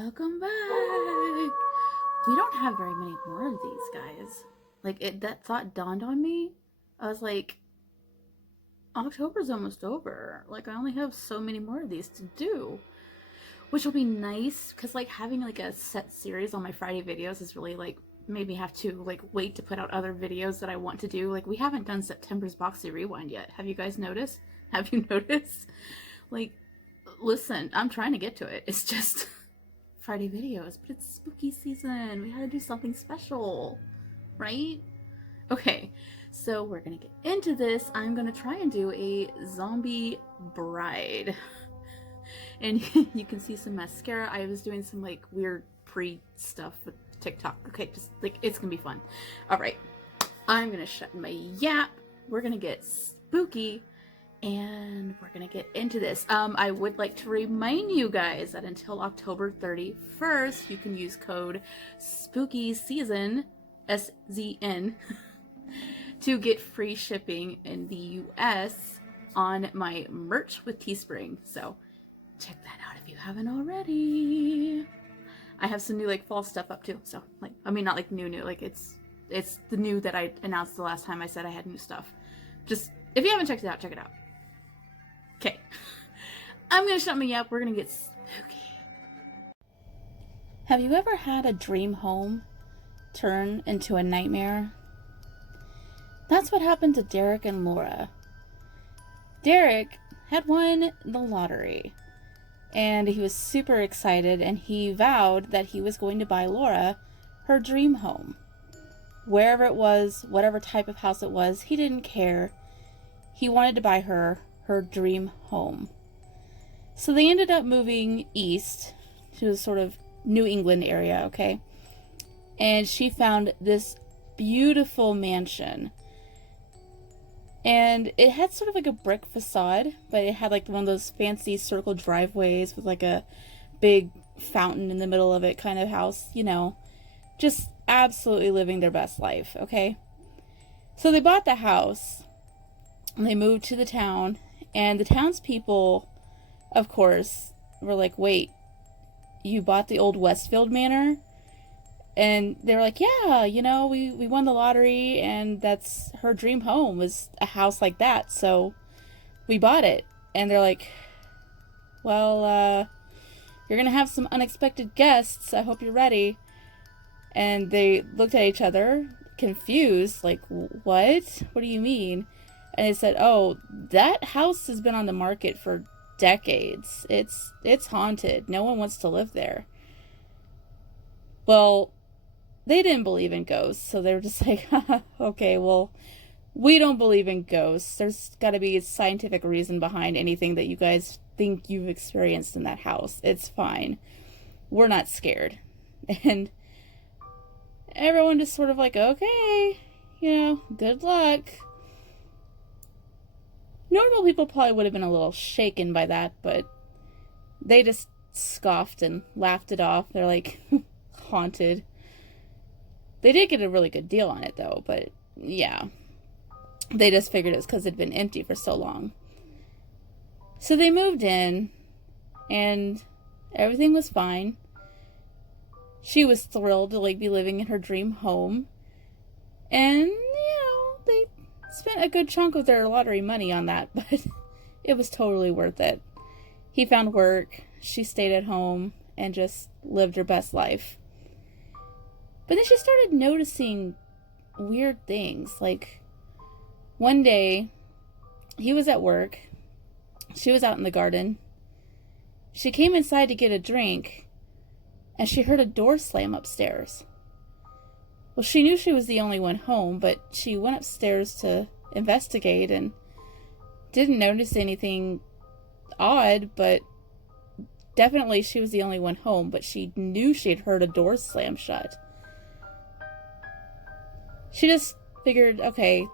Welcome back! We don't have very many more of these, guys. That thought dawned on me. I was like, October's almost over. I only have so many more of these to do. Which will be nice, because having a set series on my Friday videos is really made me have to wait to put out other videos that I want to do. We haven't done September's Boxy Rewind yet. Have you guys noticed? Have you noticed? Listen, I'm trying to get to it. It's just Friday videos, but it's spooky season. We gotta do something special, right? Okay, so we're gonna get into this. I'm gonna try and do a zombie bride. And you can see some mascara. I was doing some weird pre-stuff with TikTok. Okay, just it's gonna be fun. All right, I'm gonna shut my yap. We're gonna get spooky and we're gonna get into this. I would like to remind you guys that until October 31st, you can use code SPOOKYSEASON, SZN, to get free shipping in the US on my merch with Teespring. So check that out if you haven't already. I have some new fall stuff up too. So I mean, not new, it's the new that I announced the last time I said I had new stuff. Just, if you haven't checked it out, check it out. Okay, I'm gonna shut me up. We're gonna get spooky. Have you ever had a dream home turn into a nightmare? That's what happened to Derek and Laura. Derek had won the lottery, and he was super excited, and he vowed that he was going to buy Laura her dream home. Wherever it was, whatever type of house it was, he didn't care. He wanted to buy her dream home. So they ended up moving east to a sort of New England area, okay? And she found this beautiful mansion. And it had sort of a brick facade, but it had one of those fancy circle driveways with a big fountain in the middle of it kind of house, just absolutely living their best life, okay? So they bought the house, and they moved to the town, and the townspeople, of course, were like, wait, you bought the old Westfield Manor? And they were like, yeah, we won the lottery, and that's her dream home, was a house like that, so we bought it. And they're like, well, you're gonna have some unexpected guests, I hope you're ready. And they looked at each other, confused, what? What do you mean? And they said, oh, that house has been on the market for decades. It's haunted. No one wants to live there. Well, they didn't believe in ghosts, so they were just like, okay, well, we don't believe in ghosts. There's got to be a scientific reason behind anything that you guys think you've experienced in that house. It's fine. We're not scared. And everyone just sort of okay, good luck. Normal people probably would have been a little shaken by that, but they just scoffed and laughed it off. They're like, haunted. They did get a really good deal on it, though, but yeah. They just figured it was because it had been empty for so long. So they moved in, and everything was fine. She was thrilled to be living in her dream home. And, they spent a good chunk of their lottery money on that, but it was totally worth it. He found work, she stayed at home, and just lived her best life. But then she started noticing weird things. One day, he was at work, she was out in the garden. She came inside to get a drink, and she heard a door slam upstairs. Well, she knew she was the only one home, but she went upstairs to investigate and didn't notice anything odd, but definitely she was the only one home, but she knew she had heard a door slam shut. She just figured, okay,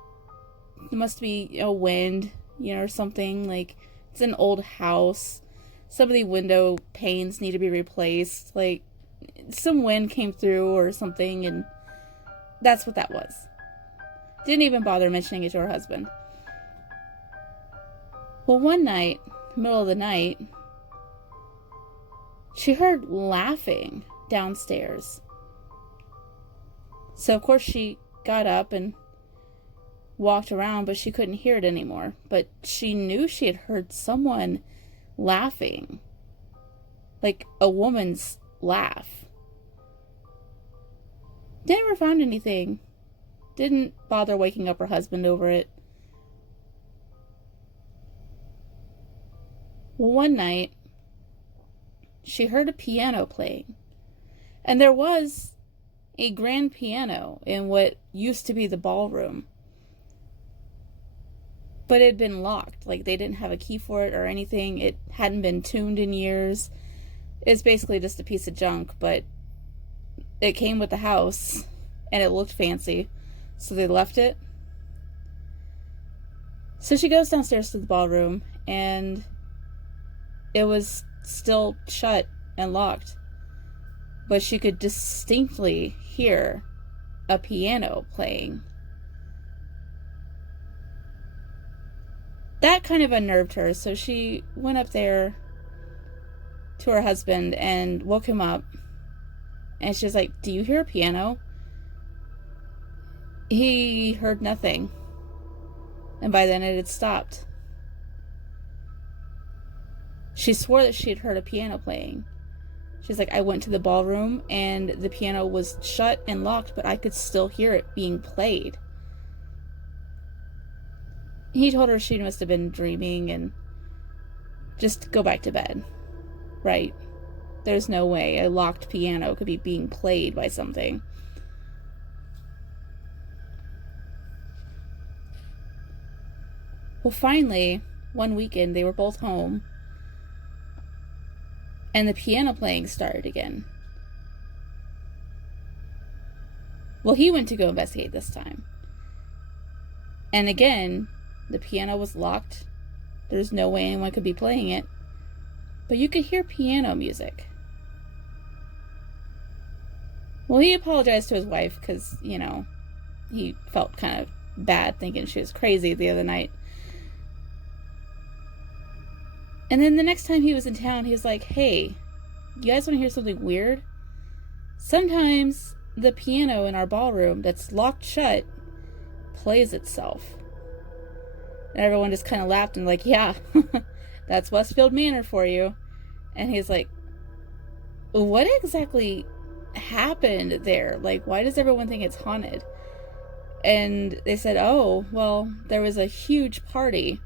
it must be a wind, or something. It's an old house. Some of the window panes need to be replaced. Some wind came through or something, and that's what that was. Didn't even bother mentioning it to her husband. Well, one night, middle of the night, she heard laughing downstairs. So, of course, she got up and walked around, but she couldn't hear it anymore. But she knew she had heard someone laughing. Like a woman's laugh. They never found anything. Didn't bother waking up her husband over it. Well, one night, she heard a piano playing. And there was a grand piano in what used to be the ballroom. But it had been locked. Like, they didn't have a key for it or anything. It hadn't been tuned in years. It's basically just a piece of junk, but it came with the house, and it looked fancy, so they left it. So she goes downstairs to the ballroom, and it was still shut and locked, but she could distinctly hear a piano playing. That kind of unnerved her, so she went up there to her husband and woke him up. And she was like, "Do you hear a piano?" He heard nothing. And by then it had stopped. She swore that she had heard a piano playing. She's like, "I went to the ballroom and the piano was shut and locked, but I could still hear it being played." He told her she must have been dreaming and just go back to bed. Right? There's no way a locked piano could be being played by something. Well, finally, one weekend, they were both home, and the piano playing started again. Well, he went to go investigate this time. And again, the piano was locked. There's no way anyone could be playing it. But you could hear piano music. Well, he apologized to his wife because, he felt kind of bad thinking she was crazy the other night. And then the next time he was in town, he was like, "Hey, you guys want to hear something weird? Sometimes the piano in our ballroom that's locked shut plays itself." And everyone just kind of laughed and like, "Yeah, that's Westfield Manor for you." And he's like, "What exactly happened there? Like, why does everyone think it's haunted?" And they said, "Oh, well, there was a huge party.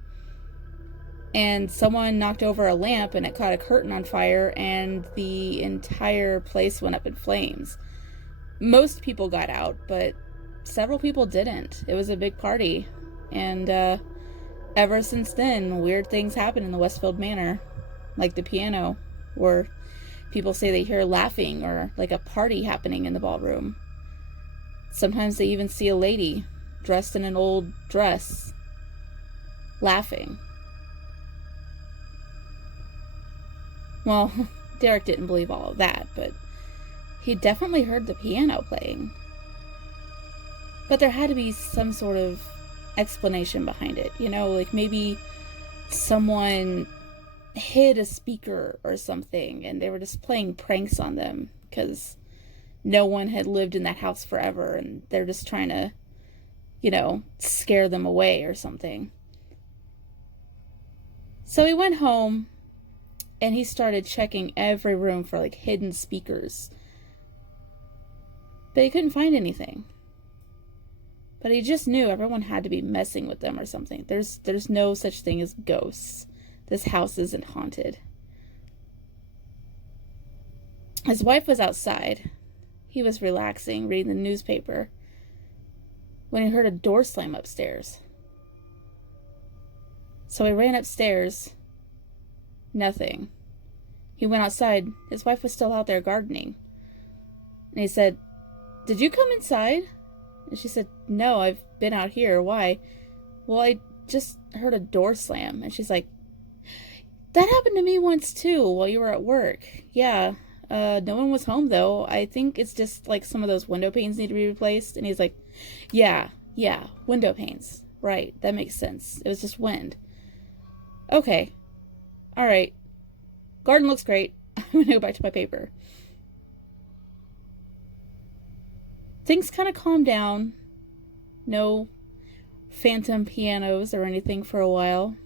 And someone knocked over a lamp and it caught a curtain on fire and the entire place went up in flames. Most people got out, but several people didn't. It was a big party. And ever since then, weird things happen in the Westfield Manor. Like the piano, where people say they hear laughing or like a party happening in the ballroom. Sometimes they even see a lady dressed in an old dress laughing." Well, Derek didn't believe all of that, but he definitely heard the piano playing. But there had to be some sort of explanation behind it, like maybe someone hid a speaker or something and they were just playing pranks on them because no one had lived in that house forever and they're just trying to, scare them away or something. So he went home and he started checking every room for like hidden speakers. But he couldn't find anything. But he just knew everyone had to be messing with them or something. There's no such thing as ghosts. This house isn't haunted. His wife was outside. He was relaxing, reading the newspaper, when he heard a door slam upstairs. So he ran upstairs. Nothing. He went outside. His wife was still out there gardening. And he said, "Did you come inside?" And she said, "No, I've been out here. Why?" "Well, I just heard a door slam." And she's like, "That happened to me once too while you were at work." "Yeah, no one was home though. I think it's just like some of those window panes need to be replaced." And he's like, yeah, window panes. Right, that makes sense. It was just wind." "Okay. All right. Garden looks great. I'm gonna go back to my paper. Things kind of calmed down. No phantom pianos or anything for a while.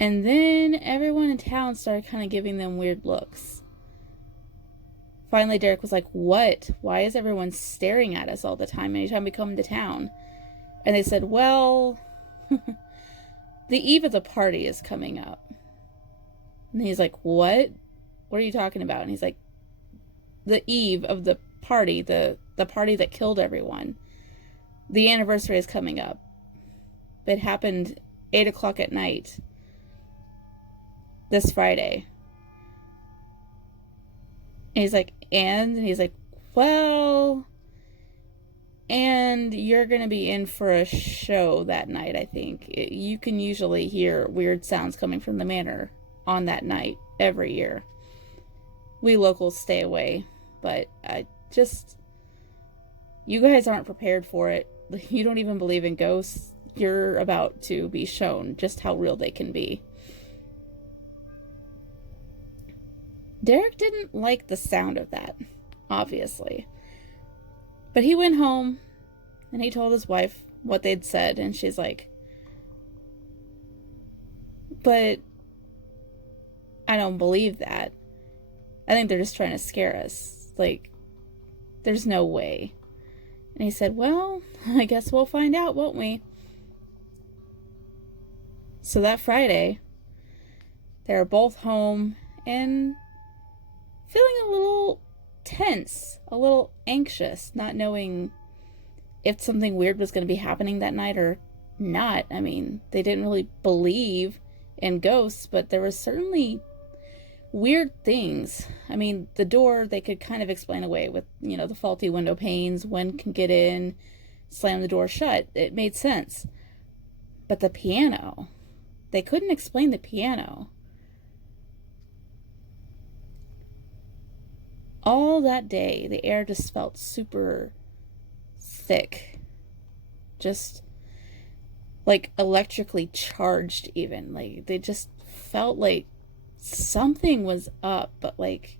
And then everyone in town started kind of giving them weird looks. Finally, Derek was like, what? Why is everyone staring at us all the time anytime we come to town? And they said, well, the eve of the party is coming up. And he's like, what? What are you talking about? And he's like, the eve of the party, the party that killed everyone. The anniversary is coming up. It happened 8 o'clock at night. This Friday. And he's like, and he's like, well, and you're going to be in for a show that night, I think. You can usually hear weird sounds coming from the manor on that night every year. We locals stay away, but you guys aren't prepared for it. You don't even believe in ghosts. You're about to be shown just how real they can be. Derek didn't like the sound of that, obviously. But he went home, and he told his wife what they'd said, and she's like, but I don't believe that. I think they're just trying to scare us. Like, there's no way. And he said, well, I guess we'll find out, won't we? So that Friday, they were both home, and feeling a little tense, a little anxious, not knowing if something weird was going to be happening that night or not. I mean, they didn't really believe in ghosts, but there were certainly weird things. I mean, the door, they could kind of explain away with, the faulty window panes, wind can get in, slam the door shut. It made sense. But the piano, they couldn't explain the piano. All that day, the air just felt super thick. Just, like, electrically charged, even. Like, they just felt like something was up, but, like,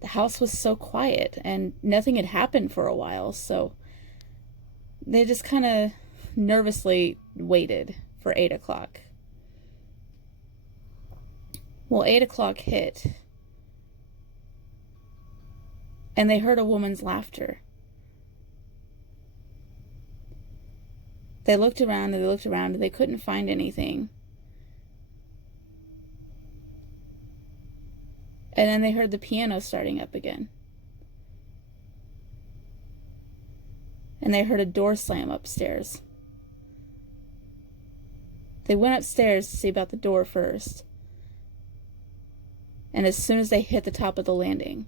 the house was so quiet, and nothing had happened for a while, so they just kind of nervously waited for 8 o'clock. Well, 8 o'clock hit, and they heard a woman's laughter. They looked around and they looked around and they couldn't find anything. And then they heard the piano starting up again. And they heard a door slam upstairs. They went upstairs to see about the door first. And as soon as they hit the top of the landing,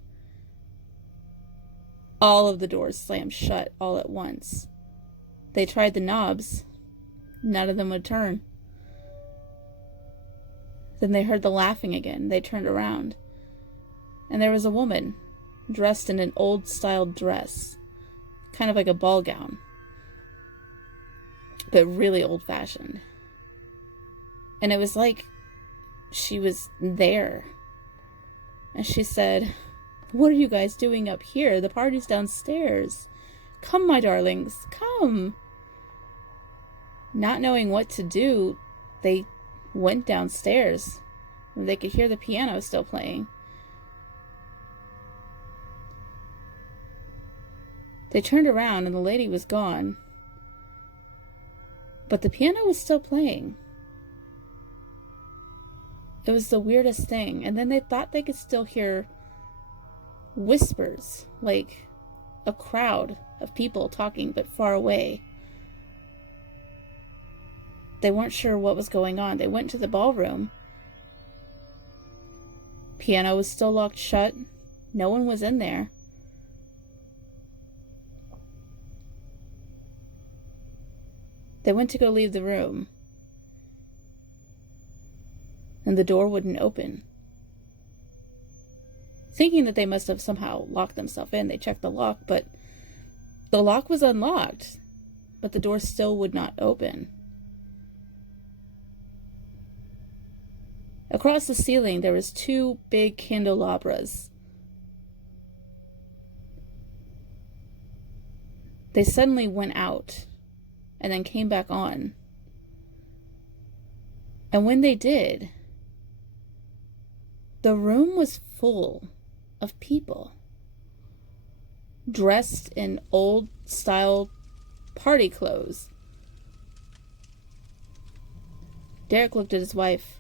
all of the doors slammed shut all at once. They tried the knobs. None of them would turn. Then they heard the laughing again. They turned around. And there was a woman dressed in an old-style dress. Kind of like a ball gown. But really old-fashioned. And it was like she was there. And she said, "What are you guys doing up here? The party's downstairs. Come, my darlings, come." Not knowing what to do, they went downstairs. They could hear the piano still playing. They turned around and the lady was gone. But the piano was still playing. It was the weirdest thing. And then they thought they could still hear whispers, like a crowd of people talking but far away. They weren't sure what was going on. They went to the ballroom. Piano was still locked shut. No one was in there. They went to go leave the room. And the door wouldn't open. Thinking that they must have somehow locked themselves in, they checked the lock, but the lock was unlocked, but the door still would not open. Across the ceiling, there was 2 big candelabras. They suddenly went out and then came back on. And when they did, the room was full of people dressed in old-style party clothes. Derek looked at his wife,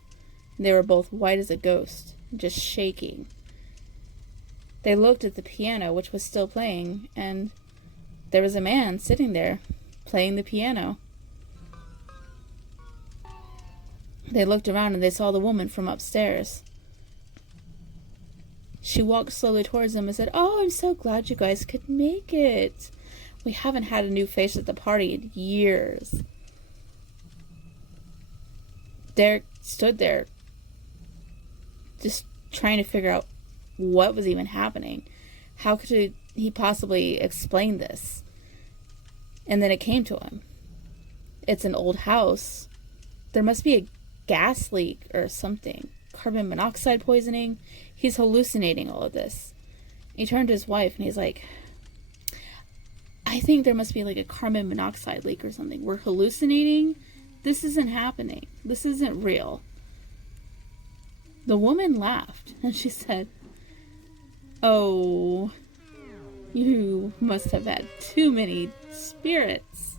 and they were both white as a ghost, just shaking. They looked at the piano, which was still playing, and there was a man sitting there, playing the piano. They looked around and they saw the woman from upstairs. She walked slowly towards them and said, "Oh, I'm so glad you guys could make it. We haven't had a new face at the party in years." Derek stood there, just trying to figure out what was even happening. How could he possibly explain this? And then it came to him. It's an old house. There must be a gas leak or something. Carbon monoxide poisoning. He's hallucinating all of this. He turned to his wife and he's like, "I think there must be like a carbon monoxide leak or something. We're hallucinating. This isn't happening. This isn't real." The woman laughed and she said, "Oh, you must have had too many spirits.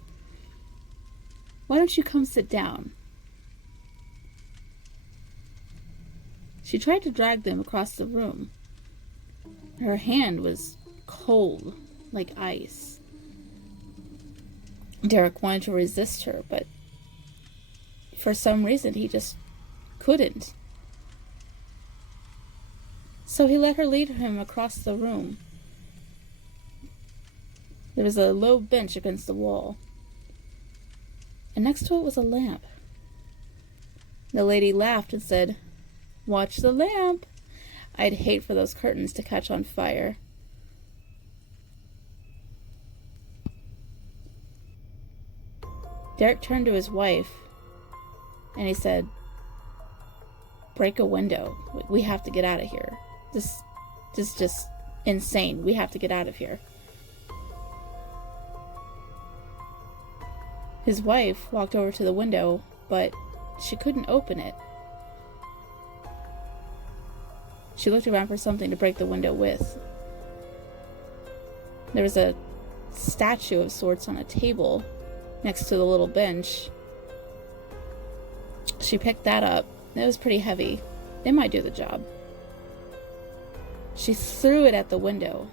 Why don't you come sit down?" She tried to drag them across the room. Her hand was cold, like ice. Derek wanted to resist her, but for some reason he just couldn't. So he let her lead him across the room. There was a low bench against the wall, and next to it was a lamp. The lady laughed and said, "Watch the lamp. I'd hate for those curtains to catch on fire." Derek turned to his wife and he said, "Break a window. We have to get out of here. This is just insane. We have to get out of here." His wife walked over to the window, but she couldn't open it. She looked around for something to break the window with. There was a statue of sorts on a table next to the little bench. She picked that up. It was pretty heavy. It might do the job. She threw it at the window.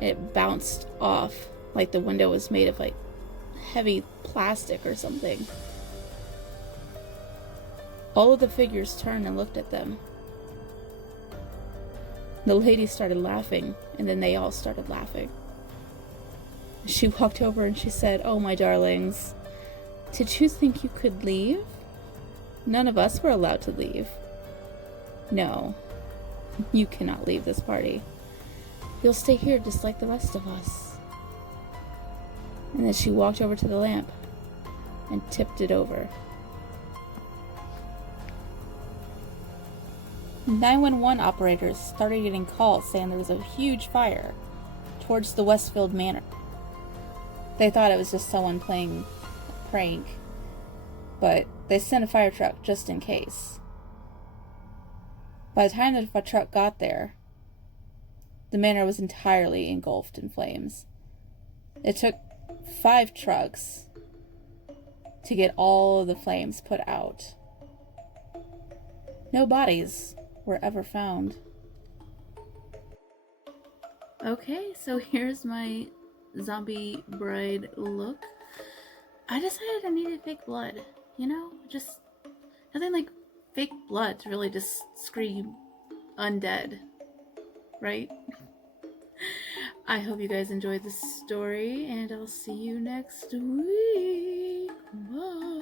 It bounced off like the window was made of like heavy plastic or something. All of the figures turned and looked at them. The lady started laughing, and then they all started laughing. She walked over and she said, "Oh, my darlings, did you think you could leave? None of us were allowed to leave. No, you cannot leave this party. You'll stay here just like the rest of us." And then she walked over to the lamp and tipped it over. 911 operators started getting calls saying there was a huge fire towards the Westfield Manor. They thought it was just someone playing a prank, but they sent a fire truck just in case. By the time the truck got there, the manor was entirely engulfed in flames. It took 5 trucks to get all of the flames put out. No bodies were ever found. Okay, so here's my zombie bride look. I decided I needed fake blood, you know? Just nothing like fake blood to really just scream undead, right? I hope you guys enjoyed this story, and I'll see you next week. Bye.